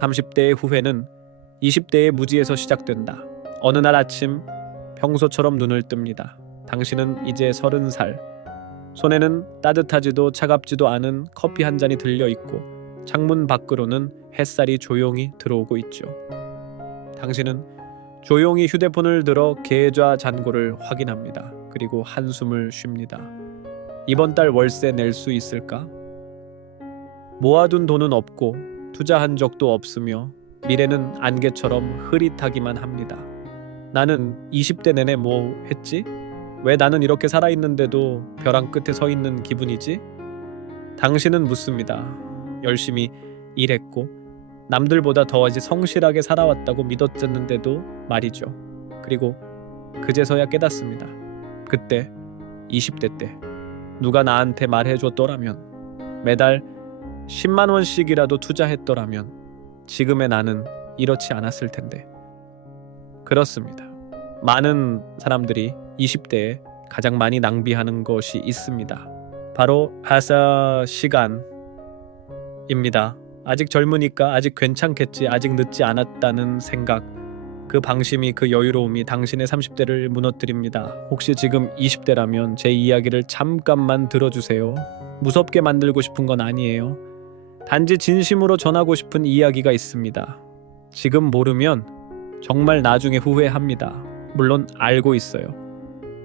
30대의 후회는 20대의 무지에서 시작된다. 어느 날 아침 평소처럼 눈을 뜹니다. 당신은 이제 30살. 손에는 따뜻하지도 차갑지도 않은 커피 한 잔이 들려 있고 창문 밖으로는 햇살이 조용히 들어오고 있죠. 당신은 조용히 휴대폰을 들어 계좌 잔고를 확인합니다. 그리고 한숨을 쉽니다. 이번 달 월세 낼 수 있을까? 모아둔 돈은 없고 투자한 적도 없으며 미래는 안개처럼 흐릿하기만 합니다. 나는 20대 내내 뭐 했지? 왜 나는 이렇게 살아있는데도 벼랑 끝에 서 있는 기분이지? 당신은 묻습니다. 열심히 일했고 남들보다 더 성실하게 살아왔다고 믿었었는데도 말이죠. 그리고 그제서야 깨닫습니다. 그때 20대 때 누가 나한테 말해줬더라면, 매달 10만 원씩이라도 투자했더라면 지금의 나는 이렇지 않았을 텐데. 그렇습니다. 많은 사람들이 20대에 가장 많이 낭비하는 것이 있습니다. 바로 시간입니다. 아직 젊으니까 아직 괜찮겠지, 아직 늦지 않았다는 생각, 그 방심이, 그 여유로움이 당신의 30대를 무너뜨립니다. 혹시 지금 20대라면 제 이야기를 잠깐만 들어주세요. 무섭게 만들고 싶은 건 아니에요. 단지 진심으로 전하고 싶은 이야기가 있습니다. 지금 모르면 정말 나중에 후회합니다. 물론 알고 있어요.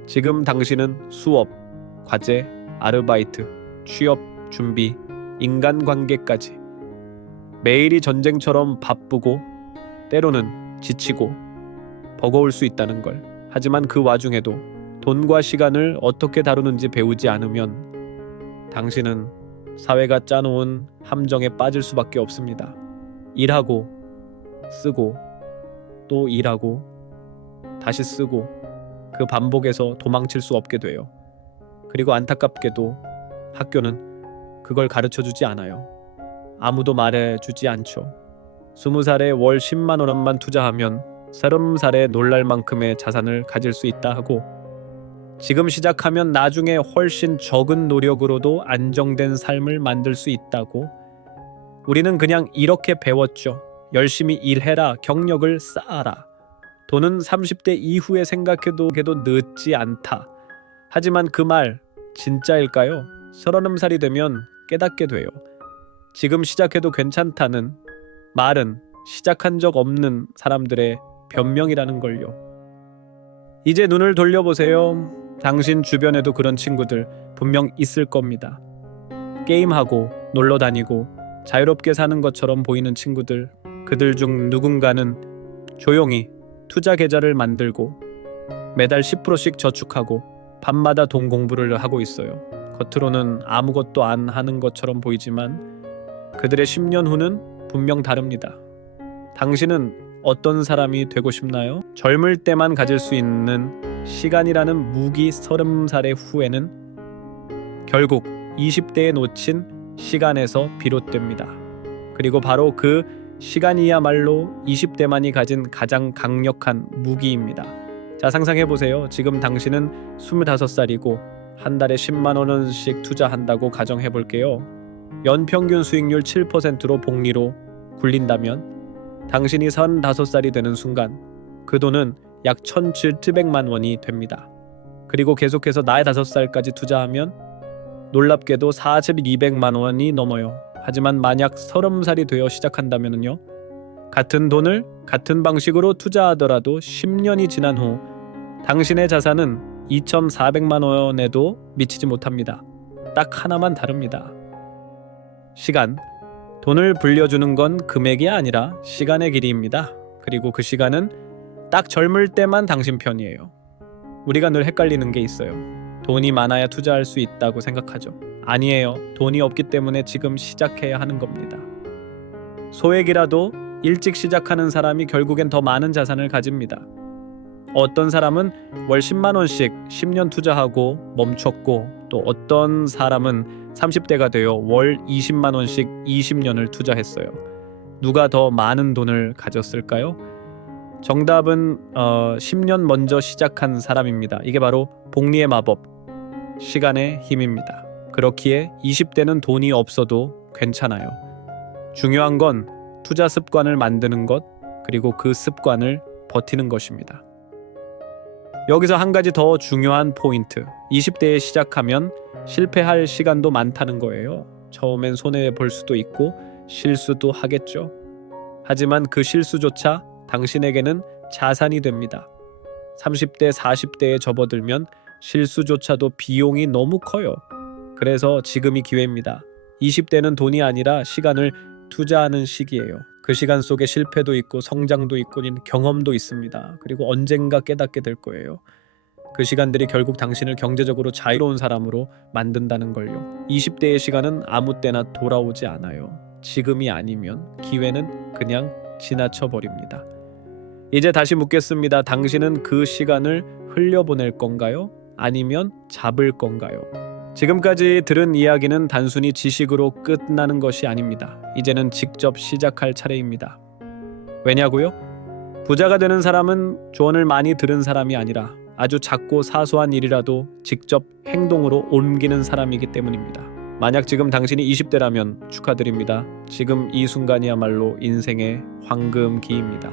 지금 당신은 수업, 과제, 아르바이트, 취업, 준비, 인간관계까지 매일이 전쟁처럼 바쁘고 때로는 지치고 버거울 수 있다는 걸. 하지만 그 와중에도 돈과 시간을 어떻게 다루는지 배우지 않으면 당신은 사회가 짜놓은 함정에 빠질 수밖에 없습니다. 일하고 쓰고 또 일하고 다시 쓰고 그 반복에서 도망칠 수 없게 돼요. 그리고 안타깝게도 학교는 그걸 가르쳐주지 않아요. 아무도 말해주지 않죠. 20살에 월 10만 원만 투자하면 30살에 놀랄 만큼의 자산을 가질 수 있다 하고, 지금 시작하면 나중에 훨씬 적은 노력으로도 안정된 삶을 만들 수 있다고. 우리는 그냥 이렇게 배웠죠. 열심히 일해라, 경력을 쌓아라. 돈은 30대 이후에 생각해도 늦지 않다. 하지만 그 말 진짜일까요? 30살이 되면 깨닫게 돼요. 지금 시작해도 괜찮다는 말은 시작한 적 없는 사람들의 변명이라는 걸요. 이제 눈을 돌려보세요. 당신 주변에도 그런 친구들 분명 있을 겁니다. 게임하고 놀러 다니고 자유롭게 사는 것처럼 보이는 친구들, 그들 중 누군가는 조용히 투자 계좌를 만들고 매달 10%씩 저축하고 밤마다 돈 공부를 하고 있어요. 겉으로는 아무것도 안 하는 것처럼 보이지만 그들의 10년 후는 분명 다릅니다. 당신은 어떤 사람이 되고 싶나요? 젊을 때만 가질 수 있는 시간이라는 무기 30살의 후회는 결국 20대에 놓친 시간에서 비롯됩니다. 그리고 바로 그 시간이야말로 20대만이 가진 가장 강력한 무기입니다. 자, 상상해보세요. 지금 당신은 25살이고 한 달에 10만 원씩 투자한다고 가정해볼게요. 연평균 수익률 7%로 복리로 굴린다면 당신이 35살이 되는 순간 그 돈은 약 1,700만 원이 됩니다. 그리고 계속해서 45살까지 투자하면 놀랍게도 4,200만 원이 넘어요. 하지만 만약 30살이 되어 시작한다면요, 같은 돈을 같은 방식으로 투자하더라도 10년이 지난 후 당신의 자산은 2,400만 원에도 미치지 못합니다. 딱 하나만 다릅니다. 시간. 돈을 불려주는 건 금액이 아니라 시간의 길이입니다. 그리고 그 시간은 딱 젊을 때만 당신 편이에요. 우리가 늘 헷갈리는 게 있어요. 돈이 많아야 투자할 수 있다고 생각하죠. 아니에요. 돈이 없기 때문에 지금 시작해야 하는 겁니다. 소액이라도 일찍 시작하는 사람이 결국엔 더 많은 자산을 가집니다. 어떤 사람은 월 10만 원씩 10년 투자하고 멈췄고, 또 어떤 사람은 30대가 되어 월 20만 원씩 20년을 투자했어요. 누가 더 많은 돈을 가졌을까요? 정답은 10년 먼저 시작한 사람입니다. 이게 바로 복리의 마법, 시간의 힘입니다. 그렇기에 20대는 돈이 없어도 괜찮아요. 중요한 건 투자 습관을 만드는 것, 그리고 그 습관을 버티는 것입니다. 여기서 한 가지 더 중요한 포인트. 20대에 시작하면 실패할 시간도 많다는 거예요. 처음엔 손해볼 수도 있고 실수도 하겠죠. 하지만 그 실수조차 당신에게는 자산이 됩니다. 30대, 40대에 접어들면 실수조차도 비용이 너무 커요. 그래서 지금이 기회입니다. 20대는 돈이 아니라 시간을 투자하는 시기예요. 그 시간 속에 실패도 있고 성장도 있고 경험도 있습니다. 그리고 언젠가 깨닫게 될 거예요. 그 시간들이 결국 당신을 경제적으로 자유로운 사람으로 만든다는 걸요. 20대의 시간은 아무 때나 돌아오지 않아요. 지금이 아니면 기회는 그냥 지나쳐 버립니다. 이제 다시 묻겠습니다. 당신은 그 시간을 흘려보낼 건가요? 아니면 잡을 건가요? 지금까지 들은 이야기는 단순히 지식으로 끝나는 것이 아닙니다. 이제는 직접 시작할 차례입니다. 왜냐고요? 부자가 되는 사람은 조언을 많이 들은 사람이 아니라 아주 작고 사소한 일이라도 직접 행동으로 옮기는 사람이기 때문입니다. 만약 지금 당신이 20대라면 축하드립니다. 지금 이 순간이야말로 인생의 황금기입니다.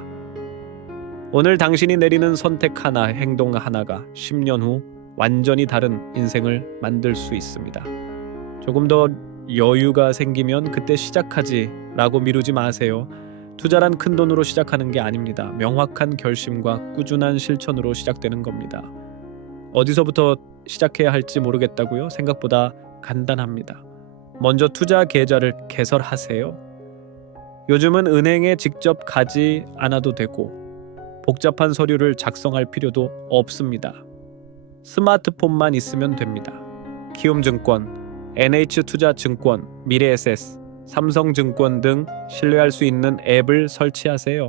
오늘 당신이 내리는 선택 하나, 행동 하나가 10년 후 완전히 다른 인생을 만들 수 있습니다. 조금 더 여유가 생기면 그때 시작하지 라고 미루지 마세요. 투자란 큰 돈으로 시작하는 게 아닙니다. 명확한 결심과 꾸준한 실천으로 시작되는 겁니다. 어디서부터 시작해야 할지 모르겠다고요? 생각보다 간단합니다. 먼저 투자 계좌를 개설하세요. 요즘은 은행에 직접 가지 않아도 되고 복잡한 서류를 작성할 필요도 없습니다. 스마트폰만 있으면 됩니다. 키움증권, NH투자증권, 미래에셋, 삼성증권 등 신뢰할 수 있는 앱을 설치하세요.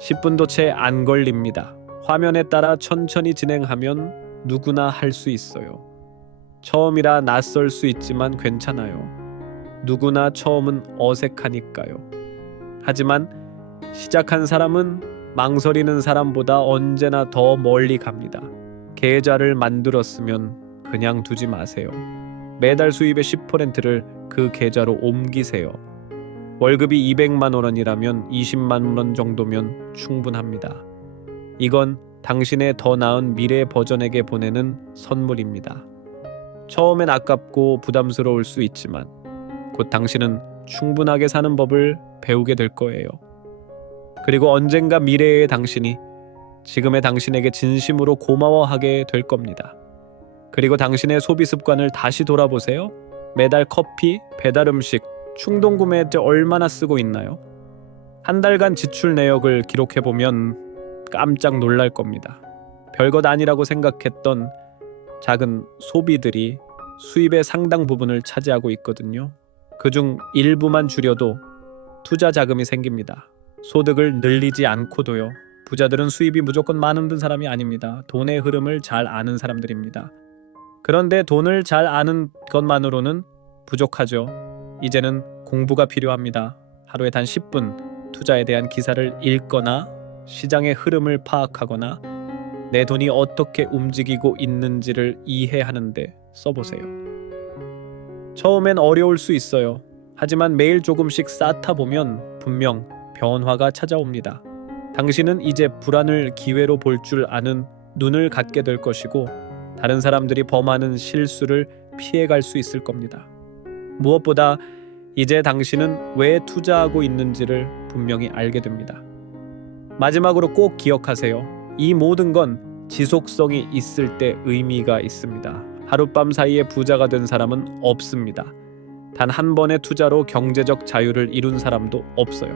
10분도 채 안 걸립니다. 화면에 따라 천천히 진행하면 누구나 할 수 있어요. 처음이라 낯설 수 있지만 괜찮아요. 누구나 처음은 어색하니까요. 하지만 시작한 사람은 망설이는 사람보다 언제나 더 멀리 갑니다. 계좌를 만들었으면 그냥 두지 마세요. 매달 수입의 10%를 그 계좌로 옮기세요. 월급이 200만 원이라면 20만 원 정도면 충분합니다. 이건 당신의 더 나은 미래 버전에게 보내는 선물입니다. 처음엔 아깝고 부담스러울 수 있지만 곧 당신은 충분하게 사는 법을 배우게 될 거예요. 그리고 언젠가 미래의 당신이 지금의 당신에게 진심으로 고마워하게 될 겁니다. 그리고 당신의 소비 습관을 다시 돌아보세요. 매달 커피, 배달 음식, 충동 구매에 얼마나 쓰고 있나요? 한 달간 지출 내역을 기록해보면 깜짝 놀랄 겁니다. 별것 아니라고 생각했던 작은 소비들이 수입의 상당 부분을 차지하고 있거든요. 그중 일부만 줄여도 투자 자금이 생깁니다. 소득을 늘리지 않고도요. 부자들은 수입이 무조건 많은 사람이 아닙니다. 돈의 흐름을 잘 아는 사람들입니다. 그런데 돈을 잘 아는 것만으로는 부족하죠. 이제는 공부가 필요합니다. 하루에 단 10분 투자에 대한 기사를 읽거나 시장의 흐름을 파악하거나 내 돈이 어떻게 움직이고 있는지를 이해하는 데 써보세요. 처음엔 어려울 수 있어요. 하지만 매일 조금씩 쌓다 보면 분명 변화가 찾아옵니다. 당신은 이제 불안을 기회로 볼 줄 아는 눈을 갖게 될 것이고 다른 사람들이 범하는 실수를 피해갈 수 있을 겁니다. 무엇보다 이제 당신은 왜 투자하고 있는지를 분명히 알게 됩니다. 마지막으로 꼭 기억하세요. 이 모든 건 지속성이 있을 때 의미가 있습니다. 하룻밤 사이에 부자가 된 사람은 없습니다. 단 한 번의 투자로 경제적 자유를 이룬 사람도 없어요.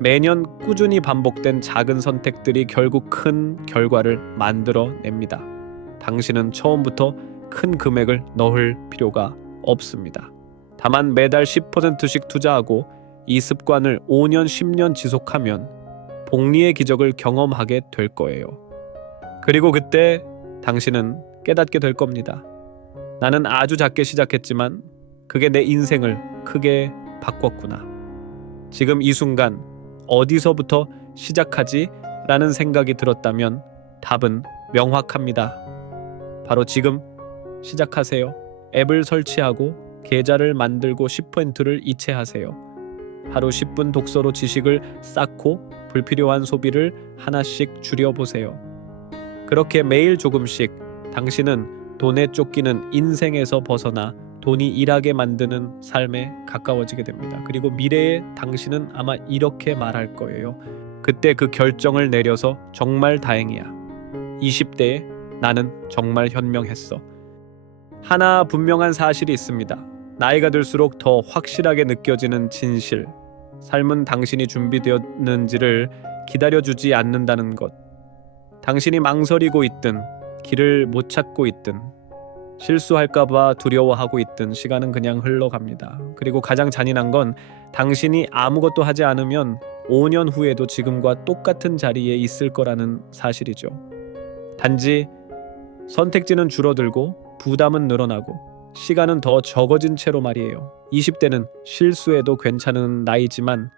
매년 꾸준히 반복된 작은 선택들이 결국 큰 결과를 만들어냅니다. 당신은 처음부터 큰 금액을 넣을 필요가 없습니다. 다만 매달 10%씩 투자하고 이 습관을 5년, 10년 지속하면 복리의 기적을 경험하게 될 거예요. 그리고 그때 당신은 깨닫게 될 겁니다. 나는 아주 작게 시작했지만 그게 내 인생을 크게 바꿨구나. 지금 이 순간 어디서부터 시작하지? 라는 생각이 들었다면 답은 명확합니다. 바로 지금 시작하세요. 앱을 설치하고 계좌를 만들고 10%를 이체하세요. 하루 10분 독서로 지식을 쌓고 불필요한 소비를 하나씩 줄여보세요. 그렇게 매일 조금씩 당신은 돈에 쫓기는 인생에서 벗어나 돈이 일하게 만드는 삶에 가까워지게 됩니다. 그리고 미래의 당신은 아마 이렇게 말할 거예요. 그때 그 결정을 내려서 정말 다행이야. 20대에 나는 정말 현명했어. 하나 분명한 사실이 있습니다. 나이가 들수록 더 확실하게 느껴지는 진실. 삶은 당신이 준비되었는지를 기다려주지 않는다는 것. 당신이 망설이고 있든 길을 못 찾고 있든 실수할까봐 두려워하고 있든 시간은 그냥 흘러갑니다. 그리고 가장 잔인한 건 당신이 아무것도 하지 않으면 5년 후에도 지금과 똑같은 자리에 있을 거라는 사실이죠. 단지 선택지는 줄어들고 부담은 늘어나고 시간은 더 적어진 채로 말이에요. 20대는 실수해도 괜찮은 나이지만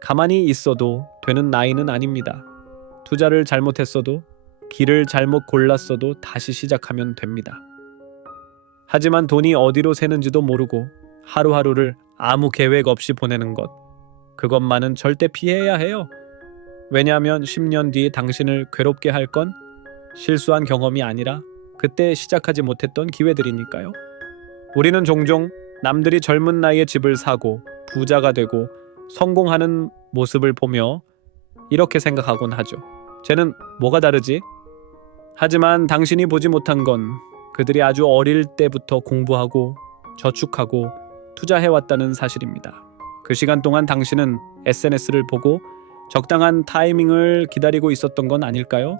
가만히 있어도 되는 나이는 아닙니다. 투자를 잘못했어도 길을 잘못 골랐어도 다시 시작하면 됩니다. 하지만 돈이 어디로 새는지도 모르고 하루하루를 아무 계획 없이 보내는 것, 그것만은 절대 피해야 해요. 왜냐하면 10년 뒤 당신을 괴롭게 할 건 실수한 경험이 아니라 그때 시작하지 못했던 기회들이니까요. 우리는 종종 남들이 젊은 나이에 집을 사고 부자가 되고 성공하는 모습을 보며 이렇게 생각하곤 하죠. 쟤는 뭐가 다르지? 하지만 당신이 보지 못한 건 그들이 아주 어릴 때부터 공부하고 저축하고 투자해왔다는 사실입니다. 그 시간 동안 당신은 SNS를 보고 적당한 타이밍을 기다리고 있었던 건 아닐까요?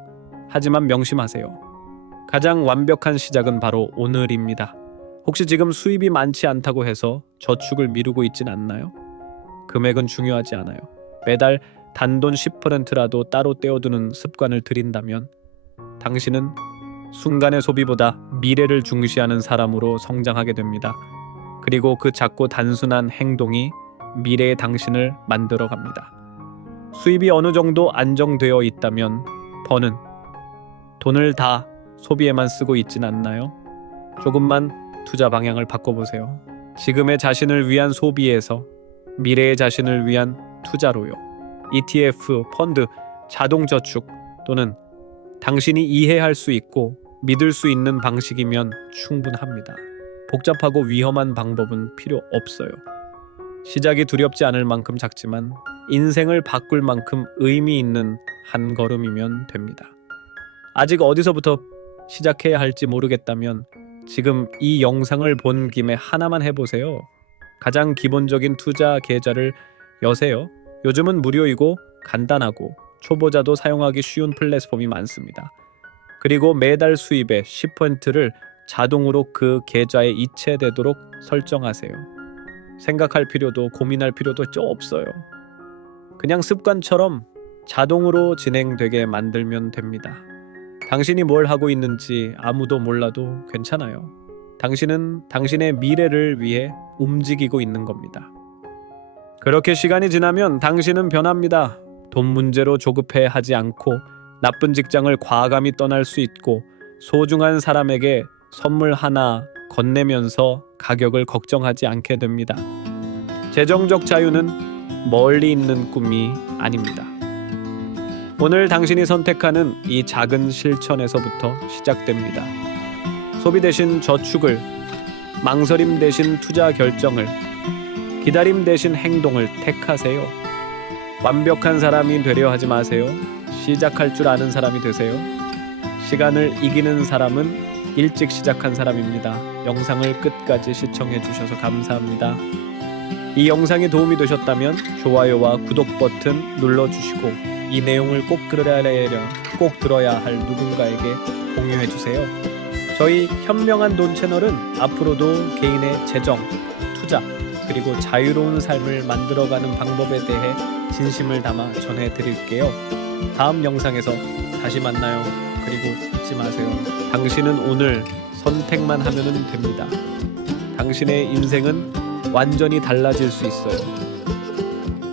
하지만 명심하세요. 가장 완벽한 시작은 바로 오늘입니다. 혹시 지금 수입이 많지 않다고 해서 저축을 미루고 있진 않나요? 금액은 중요하지 않아요. 매달 단돈 10%라도 따로 떼어두는 습관을 들인다면 당신은 순간의 소비보다 미래를 중시하는 사람으로 성장하게 됩니다. 그리고 그 작고 단순한 행동이 미래의 당신을 만들어 갑니다. 수입이 어느 정도 안정되어 있다면 버는 돈을 다 소비에만 쓰고 있진 않나요? 조금만 투자 방향을 바꿔보세요. 지금의 자신을 위한 소비에서 미래의 자신을 위한 투자로요. ETF, 펀드, 자동저축 또는 당신이 이해할 수 있고 믿을 수 있는 방식이면 충분합니다. 복잡하고 위험한 방법은 필요 없어요. 시작이 두렵지 않을 만큼 작지만 인생을 바꿀 만큼 의미 있는 한 걸음이면 됩니다. 아직 어디서부터 시작해야 할지 모르겠다면 지금 이 영상을 본 김에 하나만 해보세요. 가장 기본적인 투자 계좌를 여세요. 요즘은 무료이고 간단하고 초보자도 사용하기 쉬운 플랫폼이 많습니다. 그리고 매달 수입의 10%를 자동으로 그 계좌에 이체되도록 설정하세요. 생각할 필요도 고민할 필요도 없어요. 그냥 습관처럼 자동으로 진행되게 만들면 됩니다. 당신이 뭘 하고 있는지 아무도 몰라도 괜찮아요. 당신은 당신의 미래를 위해 움직이고 있는 겁니다. 그렇게 시간이 지나면 당신은 변합니다. 돈 문제로 조급해 하지 않고 나쁜 직장을 과감히 떠날 수 있고 소중한 사람에게 선물 하나 건네면서 가격을 걱정하지 않게 됩니다. 재정적 자유는 멀리 있는 꿈이 아닙니다. 오늘 당신이 선택하는 이 작은 실천에서부터 시작됩니다. 소비 대신 저축을, 망설임 대신 투자 결정을, 기다림 대신 행동을 택하세요. 완벽한 사람이 되려 하지 마세요. 시작할 줄 아는 사람이 되세요. 시간을 이기는 사람은 일찍 시작한 사람입니다. 영상을 끝까지 시청해 주셔서 감사합니다. 이 영상이 도움이 되셨다면 좋아요와 구독 버튼 눌러주시고 이 내용을 꼭 들어야 할 누군가에게 공유해 주세요. 저희 현명한 돈 채널은 앞으로도 개인의 재정, 투자, 그리고 자유로운 삶을 만들어가는 방법에 대해 진심을 담아 전해드릴게요. 다음 영상에서 다시 만나요. 그리고 잊지 마세요. 당신은 오늘 선택만 하면 됩니다. 당신의 인생은 완전히 달라질 수 있어요.